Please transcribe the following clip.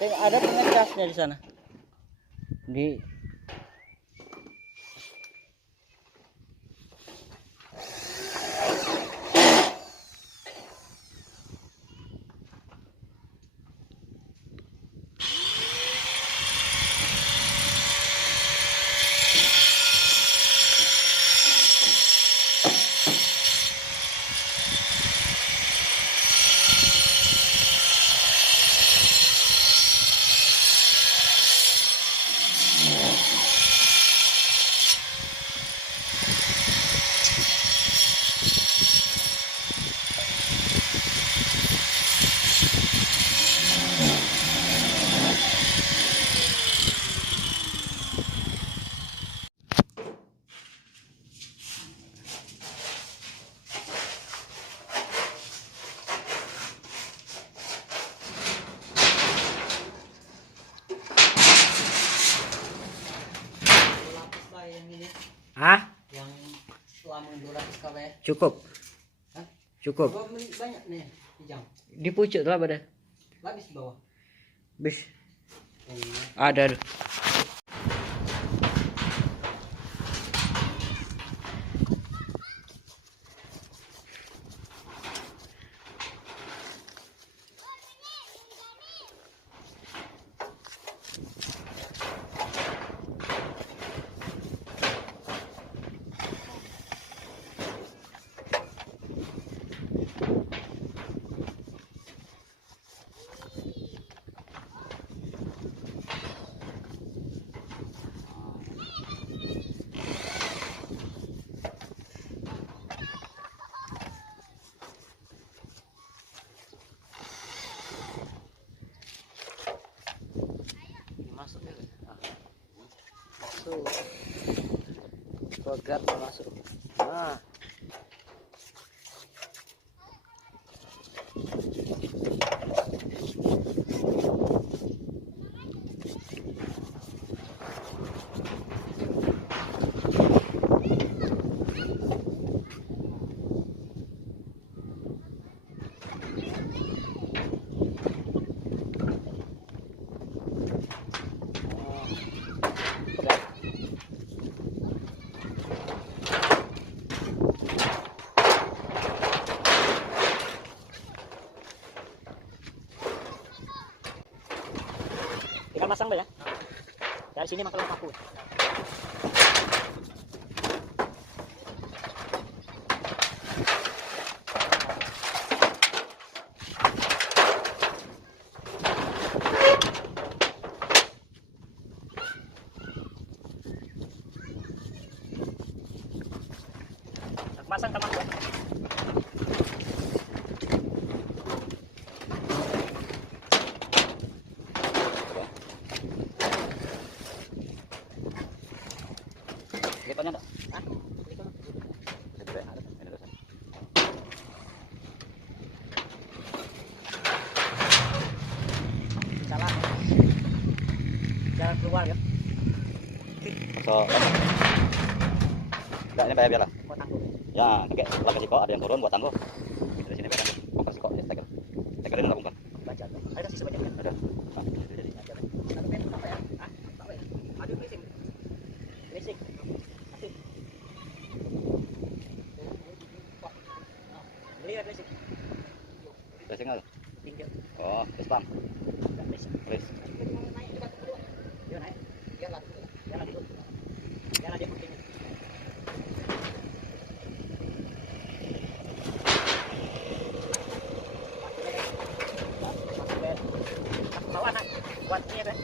Ada pengecasnya di sana. Di yang selama 200 kW. Cukup. Hah? Cukup. Banyak nih hijau. Di pucuk lah pada. Habis bawah. Bis. Ada. Masuk ya. Masuk. Program masuk. Nah. Tinggal masang ya. Dari sini makan paku. Masang kamar ya. Lipannya enggak? Hah? Salah. Jalan keluar ya. So, enggak ini kayak biarlah. Ya, pakai sebelah kasih kok ada yang turun buat tangguh. Dari sini biar tangguh. Bongkar sih kok ya, steker. Stekerin enggak bongkar. Baca. Ada sih sebanyak Ada. Satu meter apa ya? Ah, apa ya? Aduh racing. Racing. Asik. Lihat racing. Racing enggak? Tinggal. Oh, spam. Racing. Race. Dia naik. Dia lagi. Dia lagi. Dia lagi penting. Bawah nak. Kuatnya kan.